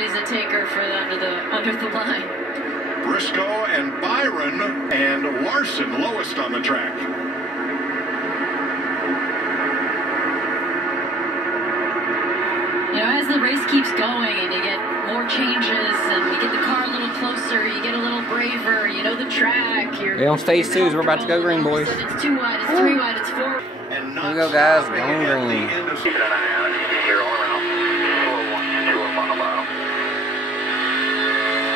Everybody's a taker for under the line. Briscoe and Byron and Larson lowest on the track. You know, as the race keeps going and you get more changes and you get the car a little closer, you get a little braver, you know the track. Hey, on stage 2, we're about to go green, boys. It's 2 wide, it's 3 wide, it's 4. Here we go, guys. Going green. Keep an eye out. Here on around. 412 mile.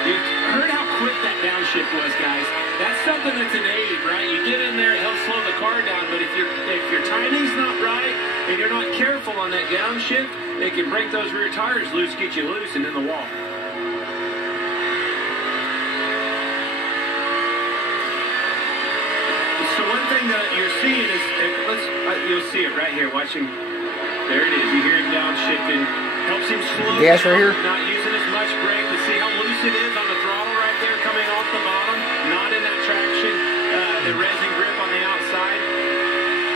You heard how quick that downshift was, guys. That's something that's an aid, right? You get in there, it helps slow the car down, but if your timing's not right and you're not careful on that downshift, it can break those rear tires loose, get you loose, and in the wall. So one thing that you're seeing is, you'll see it right here, watching. There it is. You hear him downshifting. Helps him slow gas down, right here. Not using as much brake, but see how loose it is on the throttle right there, coming off the bottom. Not in that traction, the resin grip on the outside.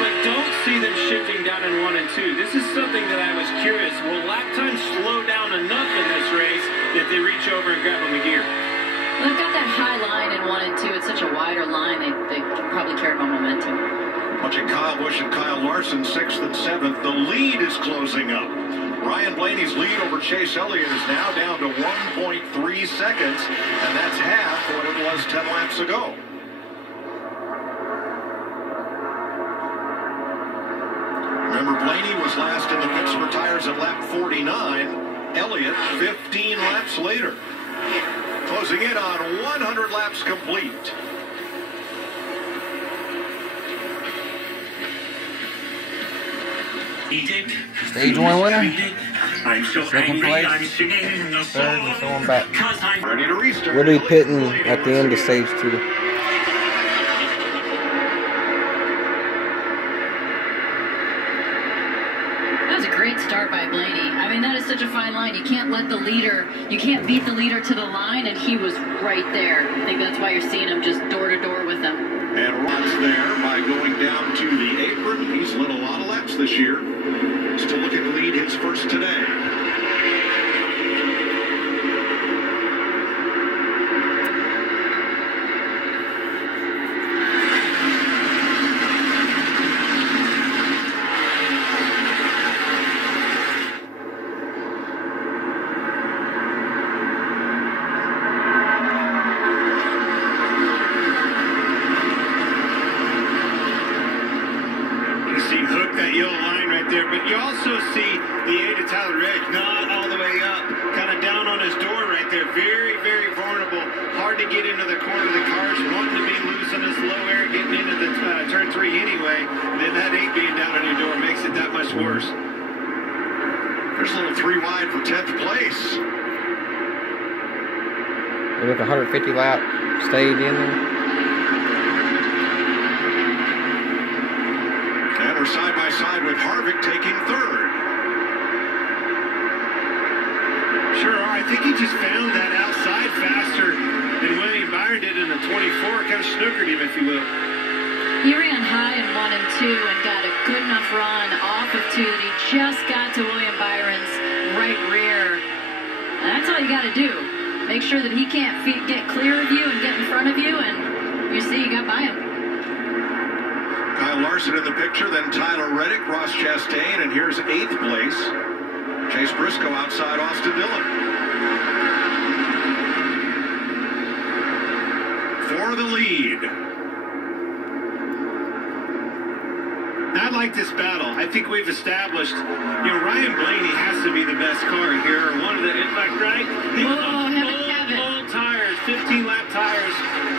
But don't see them shifting down in 1 and 2. This is something that I was curious. Will lap time slow down enough in this race that they reach over and grab them a gear? They've got that high line in 1 and 2. It's such a wider line, they can probably carry more momentum. Watching Kyle Busch and Kyle Larson 6th and 7th. The lead is closing up. Ryan Blaney's lead over Chase Elliott is now down to 1.3 seconds, and that's half what it was 10 laps ago. Remember, Blaney was last in the pits for tires at lap 49. Elliott 15 laps later. Closing in on 100 laps complete. Stage 1 winner. I'm so Second angry, place. I'm singing the Third and so on back. Ready to restart. We'll be pitting at the end of stage 2. That was a great start by Blaney. I mean, that is such a fine line. You can't let the leader, you can't beat the leader to the line, and he was right there. I think that's why you're seeing him just door to door with them. And Rod's there by going down to the apron. He's led a lot of laps this year. Still looking to lead his first today. But you also see the 8 of Tyler Reddick not all the way up, kind of down on his door right there. Very, very vulnerable. Hard to get into the corner of the cars. Wanting to be loose on this low air, getting into the turn 3 anyway. And then that 8 being down on your door makes it that much worse. There's a little 3 wide for 10th place. With a 150 lap stage in there. And we're side by side with Harvick taking 3rd. Sure, I think he just found that outside faster than William Byron did in the 24. Kind of snookered him, if you will. He ran high in 1 and 2 and got a good enough run off of 2 that he just got to William Byron's right rear. And that's all you got to do. Make sure that he can't get clear of you and get in front of you, and you see you got by him. Kyle Larson in the picture, then Tyler Reddick, Ross Chastain, and here's 8th place. Chase Briscoe outside Austin Dillon. For the lead. I like this battle. I think we've established, Ryan Blaney has to be the best car here. One of the, in fact, right? He was on full tires, 15-lap tires,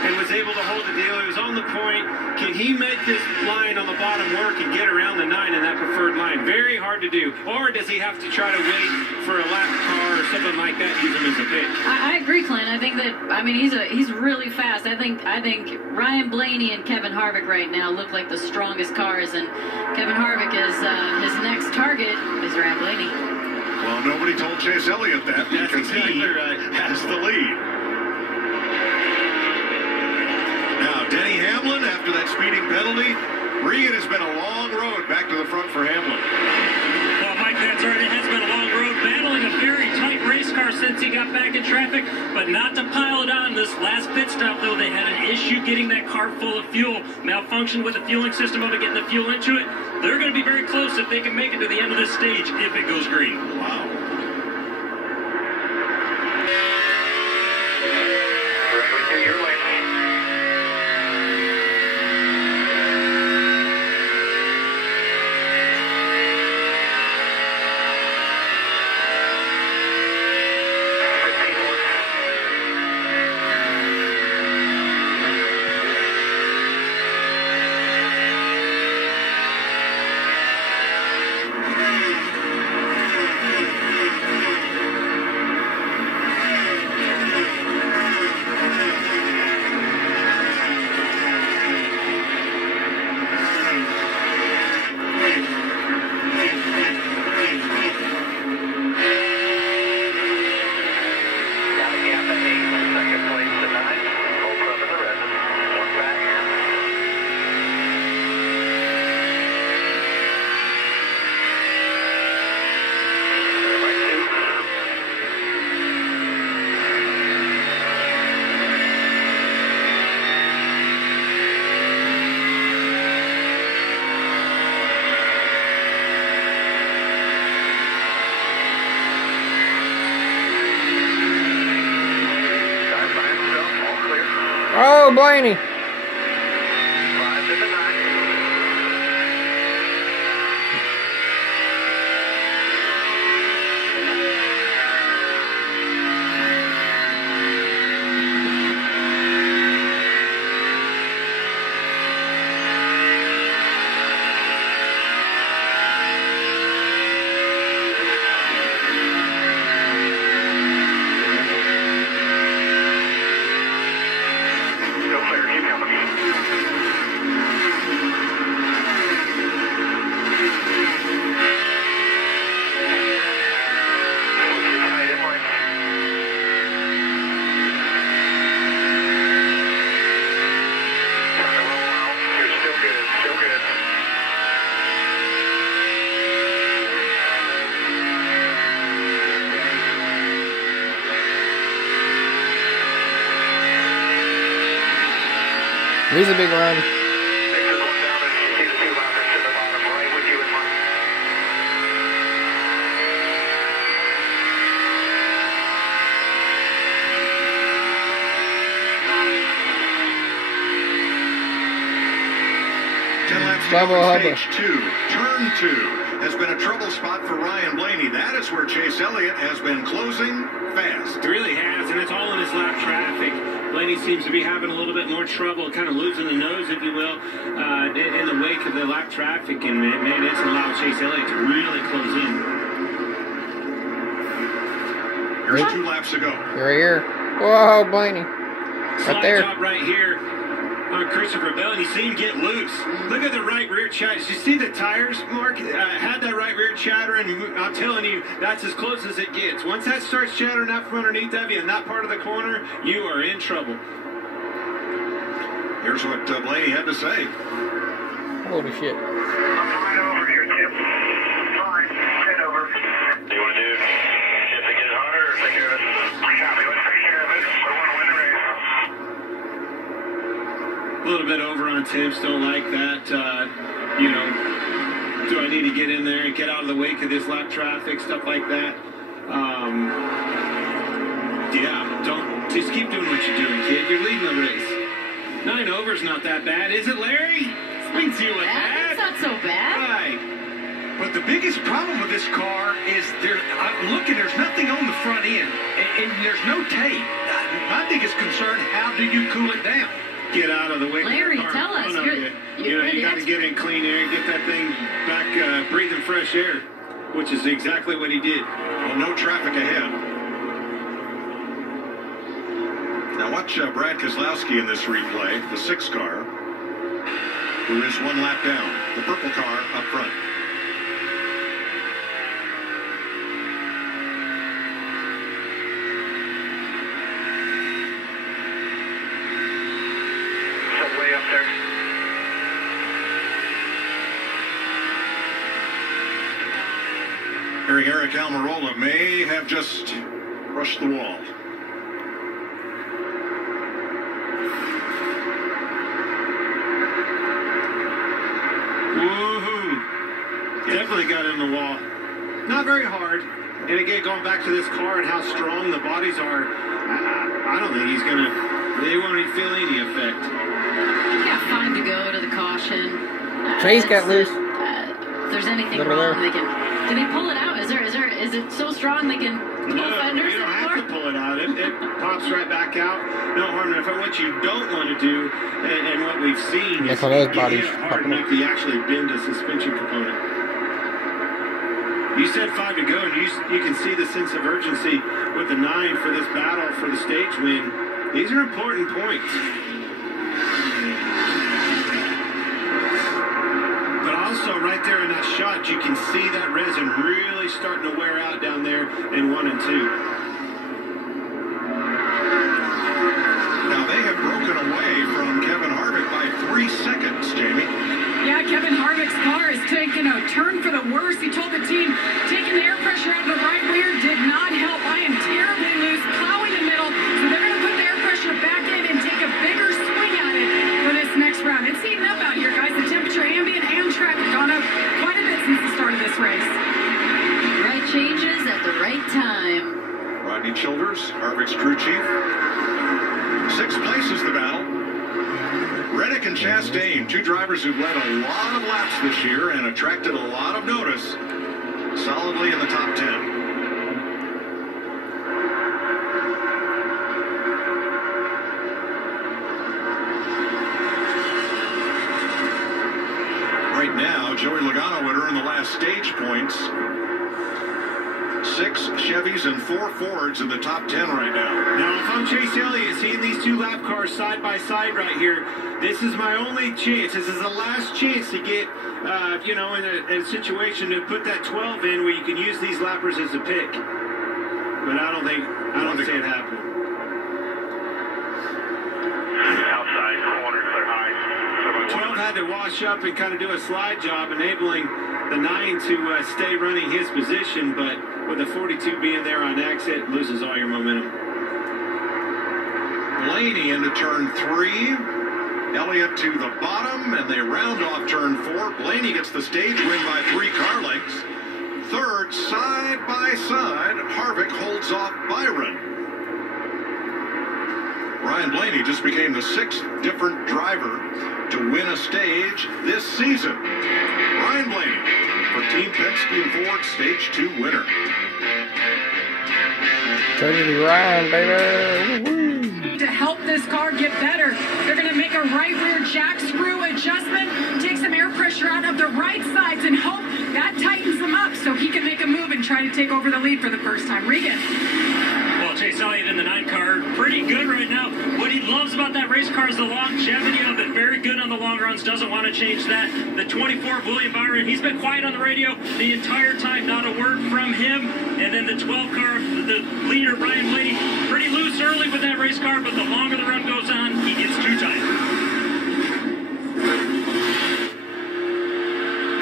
and was able to hold the deal. He was on the point. Can he make this line on the bottom work and get around the 9 in that preferred line? Very hard to do. Or does he have to try to wait for a lap car or something like that, use him as a pick? I agree, Clint. I think that, he's really fast. I think Ryan Blaney and Kevin Harvick right now look like the strongest cars, and Kevin Harvick is his next target is Ryan Blaney. Well, nobody told Chase Elliott that because he has the lead. Now, Denny Hamlin, after that speeding penalty, Regan has been a long road back to the front for Hamlin. Well, Mike, that's right. It has been a long road, battling a very tight race car since once he got back in traffic, but not to pile it on this last pit stop, though. They had an issue getting that car full of fuel, malfunctioned with the fueling system of it, getting the fuel into it. They're going to be very close if they can make it to the end of this stage if it goes green. Wow. Oh, Blaney. Here's a big run. Stage 2, turn 2, has been a trouble spot for Ryan Blaney. That is where Chase Elliott has been closing fast. It really has, and it's all in his lap traffic. Blaney seems to be having a little bit more trouble, kind of losing the nose, if you will, in the wake of the lap traffic. And, man, it's allowed Chase Elliott to really close in. Here's 2 laps to go. Right here. Whoa, Blaney. Right there. Job right here on Christopher Bell, and you see him get loose. Look at the right rear chatter. You see the tires, Mark? Had that right rear chatter, and I'm telling you, that's as close as it gets. Once that starts chattering out from underneath of you in that part of the corner, you are in trouble. Here's what Blaney had to say. Holy shit. I'm fine over here, Chip. Fine. Head over. Do you want to do just to get it hotter or take care of it? Copy. Let's take care of it. We want to win the race. A little bit over on temps, don't like that. You know, do I need to get in there and get out of the wake of this lap traffic, stuff like that? Yeah, don't, just keep doing what you're doing, kid. You're leading the race. 9 over's not that bad, is it, Larry? We can deal with that. It's not so bad. Right. But the biggest problem with this car is I'm looking, there's nothing on the front end, and there's no tape. My biggest concern, how do you cool it down? Get out of the way. Larry, tell us. You got to get in clean air and get that thing back breathing fresh air, which is exactly what he did. Well, no traffic ahead. Now watch Brad Keselowski in this replay, the 6 car, who is 1 lap down. The purple car up front. Way up there. Hearing Eric Almirola may have just brushed the wall. Woohoo! Definitely got in the wall. Not very hard. And again, going back to this car and how strong the bodies are, I don't think he's going to, they won't feel any effect. Yeah, 5 to go to the caution. Chase got loose. If there's anything Over wrong, there. they can. Did they pull it out? Is it so strong they can pull fenders? You don't have to pull it out. It pops right back out. No harm, no foul. What you don't want to do, and what we've seen, is That's how those get bodies hit hard enough to actually bend a suspension component. You said 5 to go, and you can see the sense of urgency with the 9 for this battle for the stage win. These are important points. But also, right there in that shot, you can see that resin really starting to wear out down there in 1 and 2. Now they have broken away from Kevin Harvick by 3 seconds, Jamie. Yeah, Kevin Harvick's car is taking a turn for the worse. He told the team, taking the air pressure out of the right rear did not help. I am terribly loose, plowing the middle. So they're going to put the air pressure back in and take a bigger swing at it for this next round. It's heating up out here, guys. The temperature, ambient, and track have gone up quite a bit since the start of this race. Right changes at the right time. Rodney Childers, Harvick's crew chief. 6th place is the battle. Reddick and Chastain, 2 drivers who've led a lot of laps this year and attracted a lot of notice, solidly in the top 10. Right now, Joey Logano would earn the last stage points. 6 Chevys and 4 Fords in the top 10 right now. Now, if I'm Chase Elliott, seeing these 2 lap cars side by side right here, this is my only chance. This is the last chance to get, in a situation to put that 12 in where you can use these lappers as a pick. But I don't see it happening. Outside corner, clear high. 12 had to wash up and kind of do a slide job, enabling the 9 to stay running his position, but with a 42 being there on exit, loses all your momentum. Blaney into turn 3. Elliott to the bottom, and they round off turn 4. Blaney gets the stage win by 3 car lengths. 3rd, side by side, Harvick holds off Byron. Ryan Blaney just became the 6th different driver to win a stage this season. Ryan Blaney for Team Penske and Ford Stage 2 winner. Tony Ryan, baby. Woo-hoo. To help this car get better, they're going to make a right rear jack screw adjustment, take some air pressure out of the right sides, and hope that tightens them up so he can make a move and try to take over the lead for the first time. Regan. Well, Chase Elliott in the 9 car, pretty good right now. What he loves about that race car is the longevity of it. Very good on the long runs, doesn't want to change that. The 24, William Byron, he's been quiet on the radio the entire time, not a word from him. And then the 12 car, the leader, Ryan Blaney, pretty loose early with that race car, but the longer the run goes on, he gets too tight.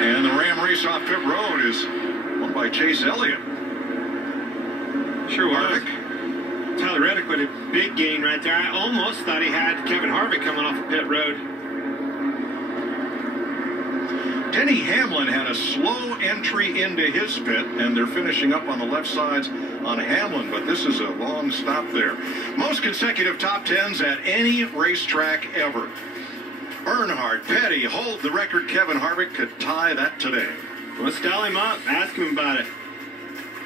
And the Ram race off pit road is won by Chase Elliott. Sure was. Harvick. Tyler Reddick with a big gain right there. I almost thought he had Kevin Harvick coming off of pit road. Denny Hamlin had a slow entry into his pit, and they're finishing up on the left sides on Hamlin, but this is a long stop there. Most consecutive top 10s at any racetrack ever. Earnhardt, Petty hold the record. Kevin Harvick could tie that today. Let's dial him up. Ask him about it.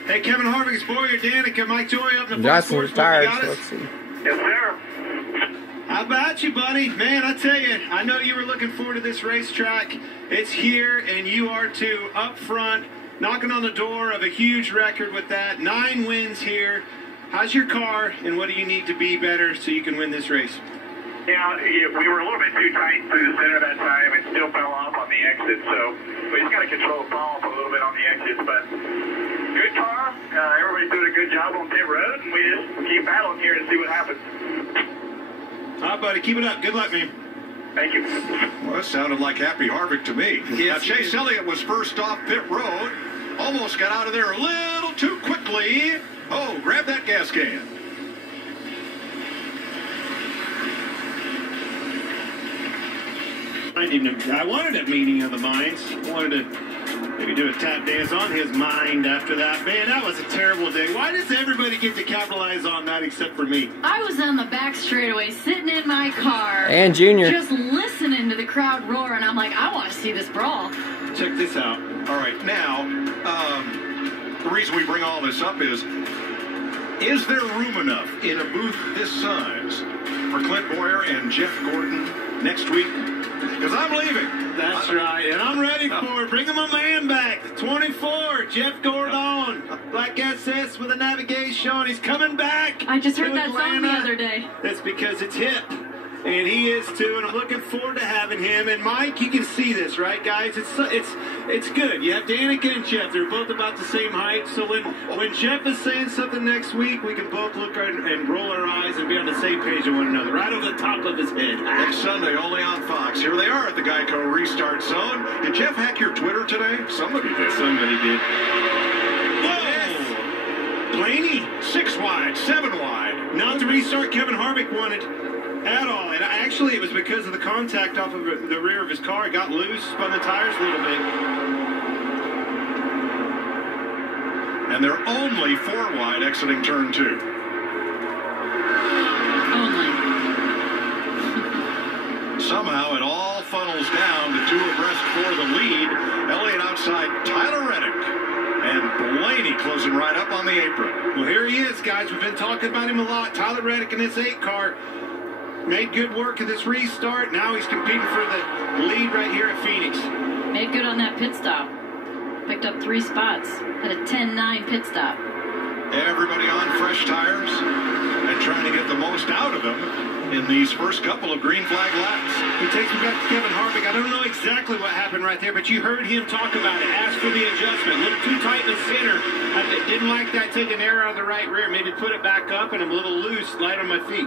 Hey, Kevin Harvick, it's Boyer Danica, Mike Joy up in the Johnson Sports retired, Bar. so let's see. Yes, sir. How about you, buddy? Man, I tell you, I know you were looking forward to this racetrack. It's here, and you are too, up front, knocking on the door of a huge record with that. 9 wins here. How's your car, and what do you need to be better so you can win this race? Yeah, we were a little bit too tight through the center that time and still fell off on the exit, so we just got to control the fall off a little bit on the exits, but good car. Everybody's doing a good job on pit road, and we just keep battling here to see what happens. All right, buddy, keep it up. Good luck, man. Thank you. Well, that sounded like Happy Harvick to me. Yes, Now, Chase Elliott was first off pit road. almost got out of there a little too quickly. Oh, grab that gas can. I wanted a meeting of the minds. Wanted to maybe do a tap dance on his mind after that. Man, that was a terrible day. Why does everybody get to capitalize on that except for me? I was on the back straightaway, sitting in my car. And Junior. Just listening to the crowd roar, and I'm like, I want to see this brawl. Check this out. All right, now, the reason we bring all this up is there room enough in a booth this size for Clint Boyer and Jeff Gordon next week? Because I'm leaving. That's right, and I'm ready for it. Bring my man back. 24, Jeff Gordon. Black SS with a navigation. He's coming back. I just heard to that song the Atlanta. other day. That's because it's hip. And he is too, and I'm looking forward to having him. And Mike, you can see this, right, guys? It's good. You have Danica and Jeff. They're both about the same height. So when Jeff is saying something next week, we can both look and roll our eyes and be on the same page with one another, right over the top of his head. Next Sunday, only on Fox. Here they are at the Geico Restart Zone. Did Jeff hack your Twitter today? Somebody did. Somebody did. Whoa! Yes. Blaney. 6 wide, 7 wide. Not the restart Kevin Harvick wanted at all. And actually, it was because of the contact off of the rear of his car. It got loose, spun the tires a little bit. And they're only 4 wide exiting turn 2. Only. Somehow it all funnels down to 2 abreast for the lead. Elliott outside Tyler Reddick. And Blaney closing right up on the apron. Well, here he is, guys. We've been talking about him a lot. Tyler Reddick in his 8 car. Made good work of this restart. Now he's competing for the lead right here at Phoenix. Made good on that pit stop. Picked up 3 spots. Had a 10-9 pit stop. Everybody on fresh tires and trying to get the most out of them in these first couple of green flag laps. He takes me back to Kevin Harvick. I don't know exactly what happened right there, but you heard him talk about it. Ask for the adjustment. A little too tight in the center. I didn't like that taking air out of the right rear. Maybe put it back up, and I'm a little loose, light on my feet.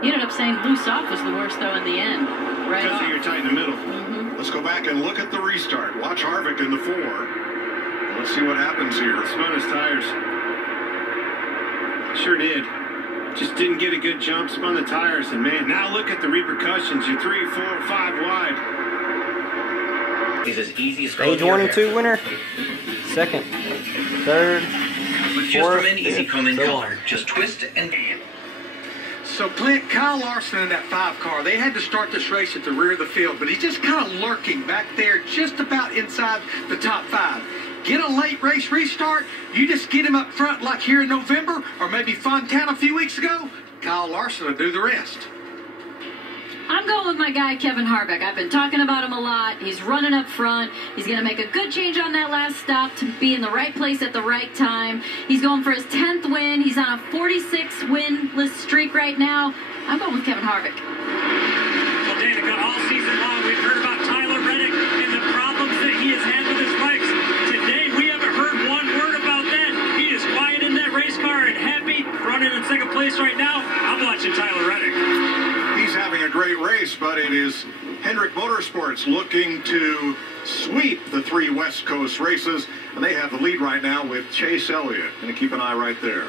He ended up saying loose off was the worst, though, in the end. Right Because off. you're tight in the middle. Mm-hmm. Let's go back and look at the restart. Watch Harvick in the 4. Let's see what happens here. Spun his tires. Sure did. Just didn't get a good jump, spun the tires, and man, now look at the repercussions. You're 3, 4, 5 wide. Is as easy as Stage 1 and 2 winner. Second, third, with just fourth, from an easy fifth, coming so color. on. Just twist and So, Clint, Kyle Larson in that 5 car, they had to start this race at the rear of the field, but he's just kind of lurking back there just about inside the top 5. Get a late race restart, you just get him up front like here in November, or maybe Fontana a few weeks ago, Kyle Larson will do the rest. I'm going with my guy, Kevin Harvick. I've been talking about him a lot. He's running up front. He's going to make a good change on that last stop to be in the right place at the right time. He's going for his 10th win. He's on a 46 winless streak right now. I'm going with Kevin Harvick. Well, Danica, all season long, we've heard about Tyler Reddick and the problems that he has had with his bikes. Today, we haven't heard one word about that. He is quiet in that race car and happy, running in second place right now. I'm watching Tyler Reddick. He's having a great race, but it is Hendrick Motorsports looking to sweep the 3 West Coast races, and they have the lead right now with Chase Elliott. Going to keep an eye right there.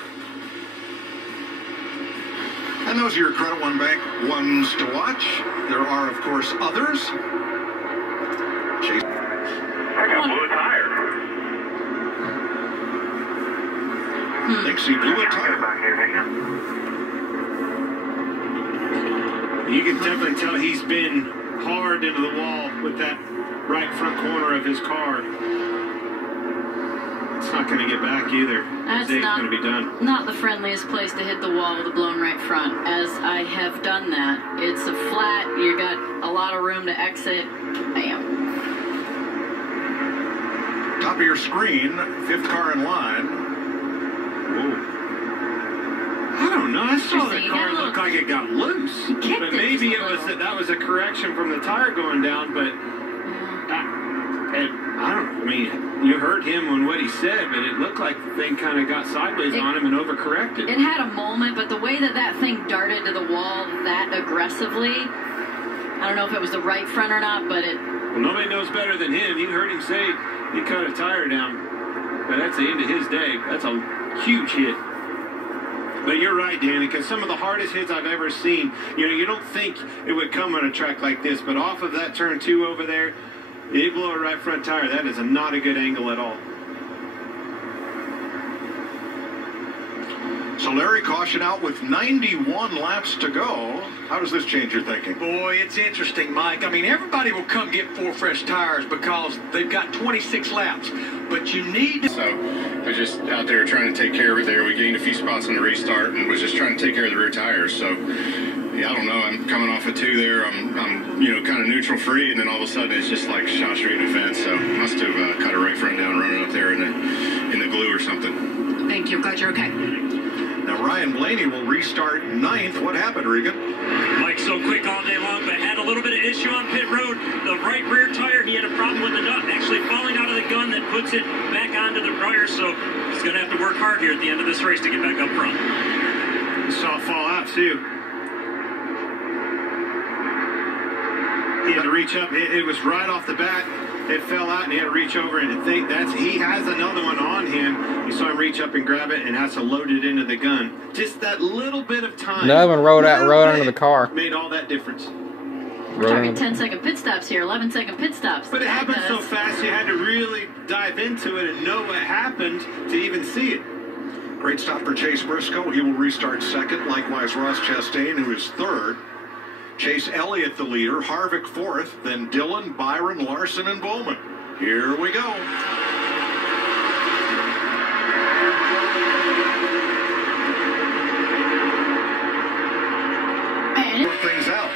And those are your Credit One Bank ones to watch. There are, of course, others. Chase. I got blue tire. Thinks he blew a tire. Back here, hang on. You can definitely tell he's been hard into the wall with that right front corner of his car. It's not going to get back either. That's Today's going to be done. not the friendliest place to hit the wall with a blown right front, as I have done that. It's a flat. You got a lot of room to exit. Bam. Top of your screen, 5th car in line. Whoa. I don't know. I saw that car look like it got loose. He kicked But it maybe just a it was little. that was a correction from the tire going down. But I mean, you heard him on what he said, but it looked like the thing kind of got sideways on him and overcorrected. It had a moment, but the way that thing darted to the wall that aggressively, I don't know if it was the right front or not, but it... Well, nobody knows better than him. You heard him say he cut a tire down. but that's the end of his day. That's a huge hit. But you're right, Danny, because some of the hardest hits I've ever seen, you don't think it would come on a track like this, but off of that turn 2 over there, they blow a right front tire. That is not a good angle at all. So Larry, caution out with 91 laps to go. How does this change your thinking? Boy, it's interesting, Mike. I mean, everybody will come get 4 fresh tires because they've got 26 laps. But you need to... So I was just out there trying to take care of it there. We gained a few spots on the restart and was just trying to take care of the rear tires. So, yeah, I don't know. I'm coming off of 2 there. I'm kind of neutral free, and then all of a sudden it's just like shot straight in the fence. So must have cut a right front down running up there in the glue or something. Thank you. Glad you're okay. Now Ryan Blaney will restart 9th. What happened, Regan? Mike so quick all day long, but had a little bit of issue on pit road. The right rear tire, he had a problem with the nut actually falling out of the gun that puts it back onto the tire, so he's going to have to work hard here at the end of this race to get back up front. You saw it fall out, too. He had to reach up. It was right off the bat. It fell out, and he had to reach over and think he has another one on him. You saw him reach up and grab it and has to load it into the gun. Just that little bit of time. Another one rode under the car. Made all that difference. We're talking 10-second pit stops here, 11-second pit stops. But it happened so fast, you had to really dive into it and know what happened to even see it. Great stop for Chase Briscoe. He will restart 2nd. Likewise, Ross Chastain, who is 3rd. Chase Elliott, the leader. Harvick 4th. Then Dillon, Byron, Larson, and Bowman. Here we go. Work things out.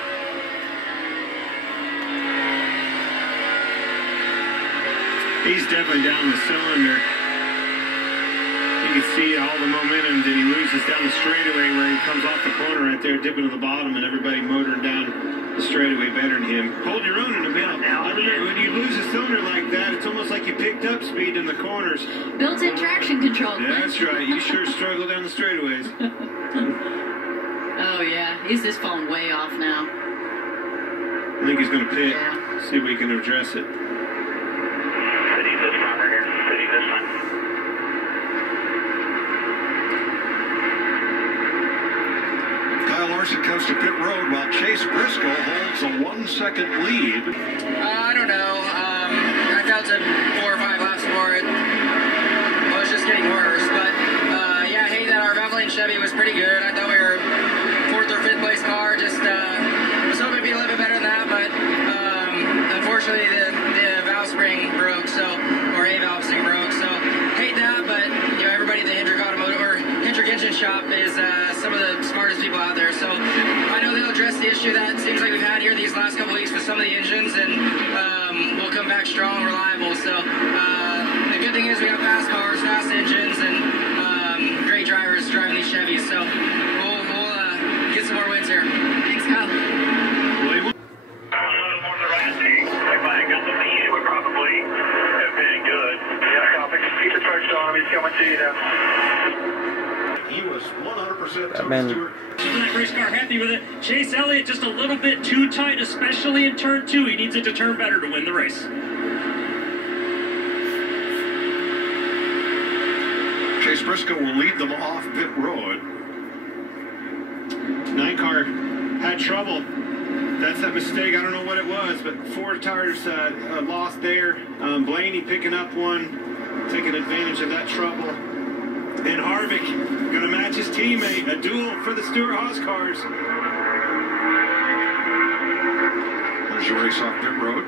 He's definitely down the cylinder. You can see all the momentum that he loses down the straightaway where he comes off the corner right there, dipping to the bottom, and everybody motoring down the straightaway better than him. Hold your own in the middle. I remember when you lose a cylinder like that, it's almost like you picked up speed in the corners. Built-in traction control. Yeah, that's right. You sure struggle down the straightaways. Oh, yeah. He's just falling way off now. I think he's going to pit. Yeah. See if we can address it. City this time right here. City this time. Kyle Larson comes to pit road while Chase Briscoe holds a 1-second lead. I don't know. I felt it 4 or 5 laps before it was just getting worse. But, yeah, I hate that our Valvoline Chevy was pretty good. I thought we were 4th or 5th place car. Just was hoping to be a little bit better than that. But, unfortunately, the valve spring broke, or a valve spring broke. So, hate that. But, everybody at the Hendrick Engine Shop is some of the smartest people out there. So I know they'll address the issue that seems like we've had here these last couple weeks with some of the engines, and we'll come back strong, reliable. So the good thing is we have fast cars, fast engines, and great drivers driving these Chevys. So we'll get some more wins here. Thanks, Kyle. He was 100% That race car happy with it. Chase Elliott just a little bit too tight, especially in turn 2. He needs it to turn better to win the race. Chase Briscoe will lead them off pit road. Nascar had trouble. That's that mistake. I don't know what it was, but 4 tires lost there. Blaney picking up one, taking advantage of that trouble. And Harvick going to match his teammate. A duel for the Stewart-Haas cars. There's your race off pit road.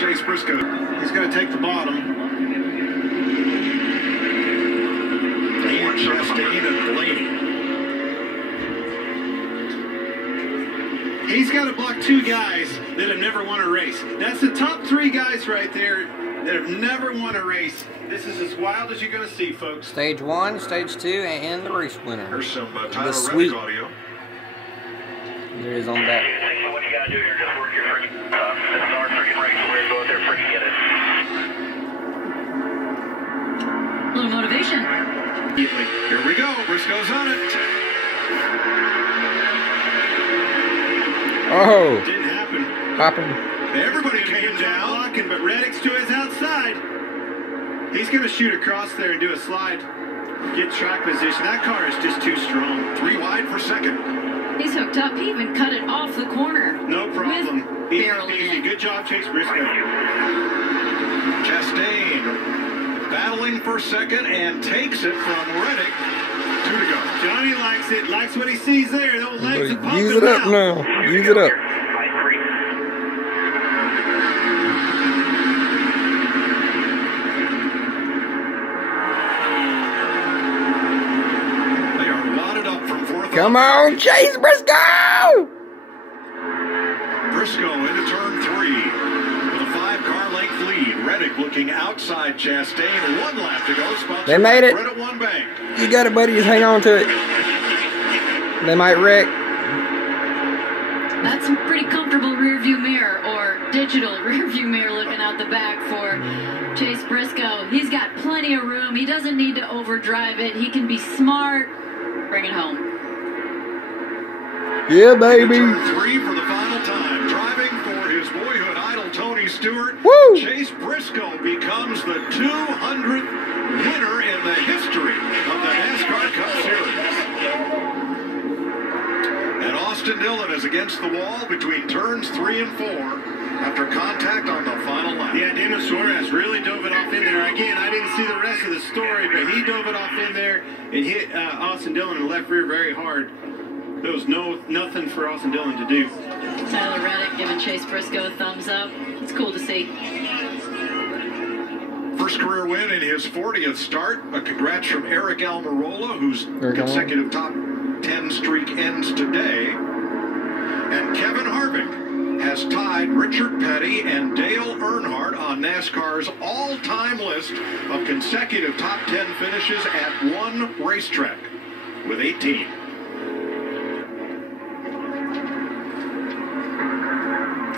Chase Briscoe. He's going to take the bottom. And Chastain and Blaney. He's got to block 2 guys that have never won a race. That's the top 3 guys right there that have never won a race. This is as wild as you're going to see, folks. Stage 1, Stage 2, and the race winner. Here's some the Tyler sweet Reddick audio. There is on that. What you got to do here, just work your freaking stuff. This is our freaking race. We're going to go out there and freaking get it. A little motivation. Here we go. Briscoe's on it. Oh! Didn't happen. Pop him. Everybody came down. Blocking, but Reddick's to his outside. He's going to shoot across there and do a slide. Get track position. That car is just too strong. 3 wide for second. He's hooked up. He even cut it off the corner. No problem. Easy. Good job, Chase Briscoe. Chastain battling for second and takes it from Reddick. 2 to go. Johnny likes it. Likes what he sees there. Those legs are pumping. Use it up now. Use it up. They are wadded up from fourth. Come on, Chase Briscoe! Briscoe into turn 3 with a 5-car length lead. Reddick looking outside Chastain. 1 lap to go. They made it. At one bank. You got it, buddy. Just hang on to it. They might wreck. That's a pretty comfortable rear view mirror or digital rear view mirror looking out the back for Chase Briscoe. He's got plenty of room. He doesn't need to overdrive it. He can be smart. Bring it home. Yeah, baby. Turn 3 for the final time. Driving for his boyhood idol, Tony Stewart. Woo! Chase Briscoe becomes the 200th winner in the history of the Nascar Cup Series. And Austin Dillon is against the wall between turns 3 and 4 after contact on the final lap. Yeah, Daniel Suarez really dove it off in there. Again, I didn't see the rest of the story, but he dove it off in there and hit Austin Dillon in the left rear very hard. There was nothing for Austin Dillon to do. Tyler Reddick giving Chase Briscoe a thumbs up. It's cool to see. First career win in his 40th start. A congrats from Eric Almirola, whose consecutive top 10 streak ends today. And Kevin Harvick has tied Richard Petty and Dale Earnhardt on NASCAR's all-time list of consecutive top 10 finishes at one racetrack with 18.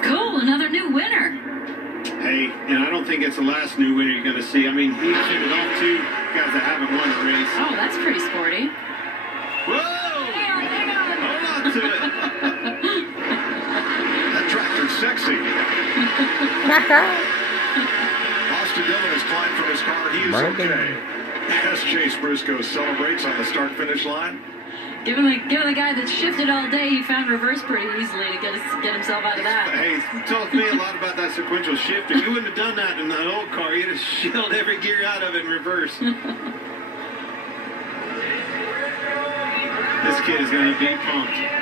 Cool, another new winner. Hey, and I don't think it's the last new winner you're going to see. I mean, he fended off 2 guys that haven't won a race. Oh, that's pretty sporty. Whoa! Hold on to it. That tractor's sexy. Austin Dillon has climbed from his car. He is okay. As Chase Briscoe celebrates on the start-finish line. Given the guy that shifted all day, he found reverse pretty easily to get himself out of that. Hey, it tells me a lot about that sequential shift. If you wouldn't have done that in that old car, you'd have shelled every gear out of it in reverse. This kid is going to be pumped.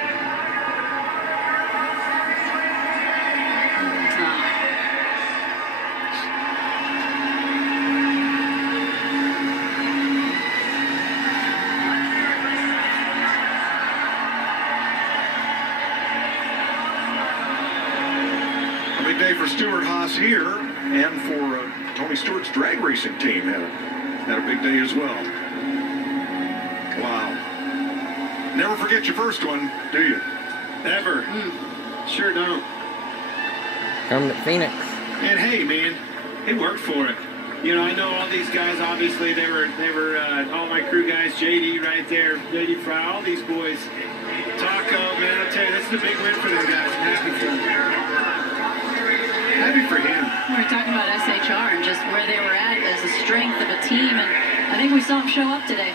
Day for Stuart Haas here, and for Tony Stewart's drag racing team had a big day as well. Wow. Never forget your first one, do you? Ever. Sure don't. Coming to Phoenix. And hey, man, he worked for it. You know, I know all these guys, obviously, they were all my crew guys, JD right there, JD Fry, all these boys. Taco, man, I'll tell you, this is a big win for them guys. I'm happy for them. Happy for him. We were talking about SHR and just where they were at as a strength of a team, and I think we saw them show up today.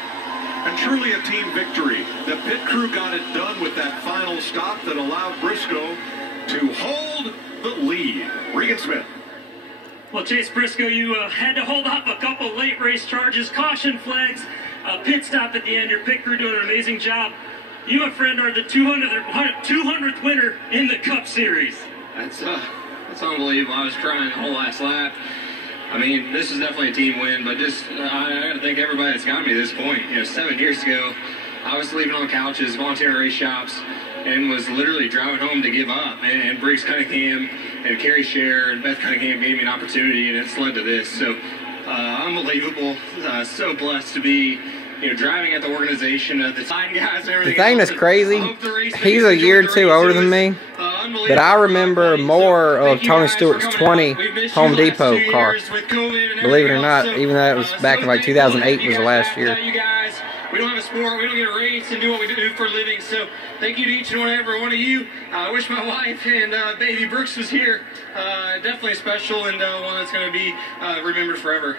And truly a team victory. The pit crew got it done with that final stop that allowed Briscoe to hold the lead. Regan Smith. Well, Chase Briscoe, you had to hold off a couple late race charges, caution flags, pit stop at the end. Your pit crew doing an amazing job. You, my friend, are the 200th winner in the Cup Series. That's unbelievable. I was crying the whole last lap. I mean, this is definitely a team win, but just I got to thank everybody that's got me to this point. You know, 7 years ago, I was sleeping on couches, volunteering race shops, and was literally driving home to give up. And Briggs Cunningham and Carrie Scher and Beth Cunningham gave me an opportunity, and it's led to this. So unbelievable. So blessed to be, you know, driving at the organization of the time guys and everything. The thing that's crazy, he's a year or two older than me, but I remember more of Tony Stewart's 20 Home Depot car. Believe it or not, even though it was back in like 2008 was the last year. we don't have a sport, we don't get a race and do what we do for a living. So thank you to each and every one of you. I wish my wife and baby Brooks was here. Definitely special and one that's going to be remembered forever.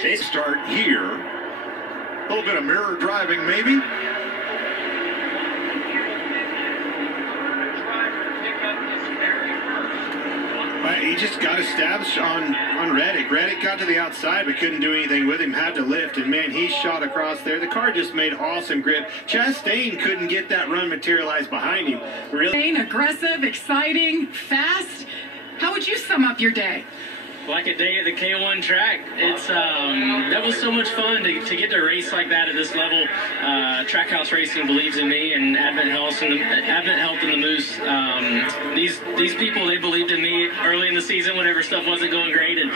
Chase start here. A little bit of mirror driving, maybe. He just got established on Reddick. Reddick got to the outside but couldn't do anything with him, had to lift, and man, he shot across there. The car just made awesome grip. Chastain couldn't get that run materialized behind him. Really aggressive, exciting, fast. How would you sum up your day? Like a day at the K1 track. It's that was so much fun to get to race like that at this level. Trackhouse Racing believes in me, and Advent Health and the Moose. These people, they believed in me early in the season whenever stuff wasn't going great, and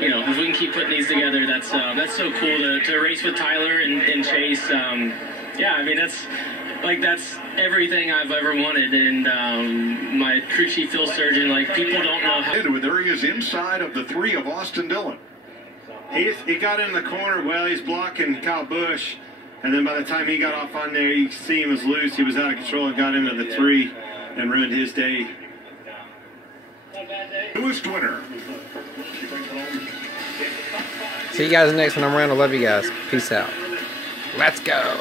you know, if we can keep putting these together, that's so cool to race with Tyler and Chase. Yeah, I mean that's everything I've ever wanted, and my crew chief Phil Surgeon, like, people don't know how. There he is inside of the 3 of Austin Dillon. He got in the corner, well, he's blocking Kyle Busch, and then by the time he got off on there, you see him was loose, he was out of control and got into the 3 and ruined his day. Newest winner. See you guys next one. I'm around. I love you guys. Peace out. Let's go.